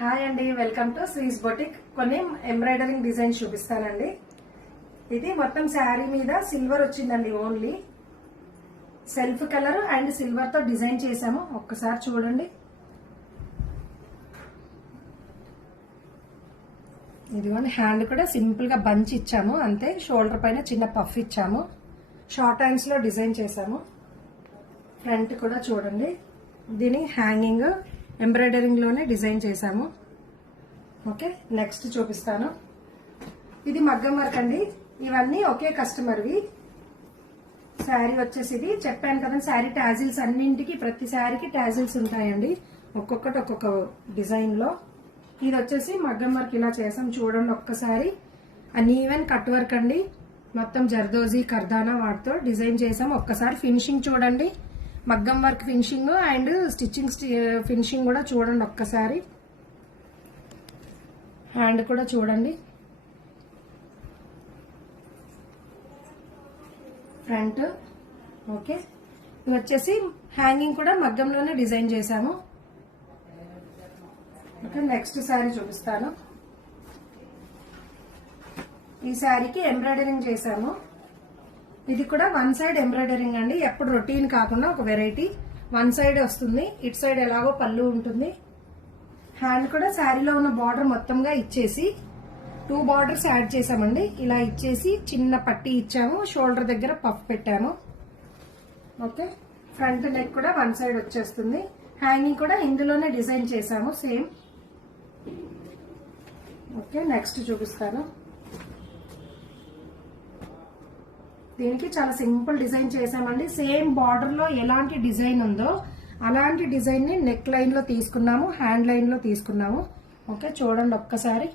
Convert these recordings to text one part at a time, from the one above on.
Hi అండి, welcome to శ్రీస్ boutique. కొన్ని embroidering design చూపిస్తానండి. ఇది మొత్తం శారీ మీద సిల్వర్ వచ్చిందండి. Only self colour and silver తో డిజైన్ చేసాము. ఒక్కసారి చూడండి. ఇదిగోండి, హ్యాండ్ కూడా సింపుల్ గా బంచ్ ఇచ్చాము అంతే. షోల్డర్ పైన చిన్న పఫ్ ఇచ్చాము. షార్ట్ హ్యాండ్స్ లో డిజైన్ చేసాము. ఫ్రంట్ కూడా చూడండి. దీని హ్యాంగింగ్ ఎంబ్రాయిడరింగ్ లోనే డిజైన్ చేసాము. ఓకే, నెక్స్ట్ చూపిస్తాను. ఇది మగ్గం వర్క్ అండి. ఇవన్నీ ఒకే కస్టమర్వి. శారీ వచ్చేసి ఇది చెప్పాను కదా, శారీ టాజిల్స్ అన్నింటికి, ప్రతి శారీకి టాజిల్స్ ఉంటాయండి. ఒక్కొక్కటి ఒక్కొక్క డిజైన్ లో. ఇది వచ్చేసి మగ్గం వర్క్ ఇలా చేసాం చూడండి. ఒక్కసారి అన్ఈవెన్ కట్ వర్క్ అండి. మొత్తం జర్దోజీ కర్దానా వాటితో డిజైన్ చేసాం. ఒక్కసారి ఫినిషింగ్ చూడండి. మగ్గం work finishing and stitching finishing కూడా చూడండి ఒక్కసారి. హ్యాండ్ కూడా చూడండి. Front okay. ఇది వచ్చేసి హ్యాంగింగ్ కూడా మగ్గంలోనే డిజైన్ చేసాము. ఓకే, నెక్స్ట్ శారీ చూపిస్తాను. ఈ శారీకి ఎంబ్రాయిడరింగ్ చేసాము. ఇది కూడా వన్ సైడ్ ఎంబ్రాయిడరింగ్ అండి. ఎప్పుడు రొటీన్ కాకుండా ఒక వెరైటీ. వన్ సైడ్ వస్తుంది. ఇటు సైడ్ ఎలాగో పళ్ళు ఉంటుంది. హ్యాండ్ కూడా శారీలో ఉన్న బార్డర్ మొత్తంగా ఇచ్చేసి 2 బార్డర్స్ యాడ్ చేసామండి. ఇలా ఇచ్చేసి చిన్న పట్టీ ఇచ్చాము. షోల్డర్ దగ్గర పఫ్ పెట్టాము. ఓకే, ఫ్రంట్ నెక్ కూడా వన్ సైడ్ వచ్చేస్తుంది. హ్యాంగింగ్ కూడా ఇందులోనే డిజైన్ చేసాము సేమ్. ఓకే, నెక్స్ట్ చూపిస్తాను. దీనికి చాలా సింపుల్ డిజైన్ చేసామండి. సేమ్ బార్డర్ లో ఎలాంటి డిజైన్ ఉందో అలాంటి డిజైన్ ని నెక్ లైన్ లో తీసుకున్నాము, హ్యాండ్ లైన్ లో తీసుకున్నాము. ఓకే, చూడండి ఒక్కసారి.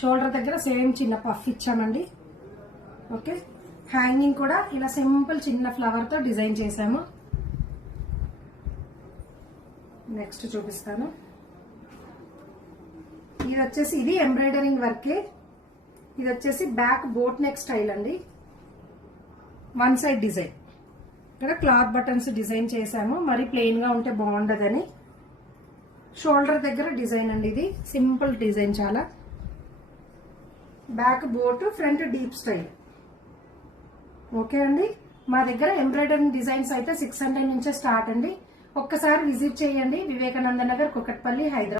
షోల్డర్ దగ్గర సేమ్ చిన్న పఫ్ ఇచ్చామండి. ఓకే, హ్యాంగింగ్ కూడా ఇలా సింపుల్ చిన్న ఫ్లవర్ తో డిజైన్ చేసాము. నెక్స్ట్ చూపిస్తాను. ఇది వచ్చేసి ఇది ఎంబ్రాయిడరింగ్ వర్కే. ఇది వచ్చేసి బ్యాక్ బోట్ నెక్ స్టైల్ అండి. One side design. ఇక్కడ క్లాత్ బటన్స్ డిజైన్ చేసాము. మరి ప్లెయిన్ గా ఉంటే బాగుండదని. షోల్డర్ దగ్గర డిజైన్ అండి. ఇది సింపుల్ డిజైన్ చాలా. Back boat, front deep style. Okay అండి, మా దగ్గర ఎంబ్రాయిడరింగ్ డిజైన్స్ అయితే 600 నుంచే స్టార్ట్ అండి. ఒక్కసారి విజిట్ చేయండి. వివేకానంద నగర్, కుకట్పల్లి, హైదరాబాద్.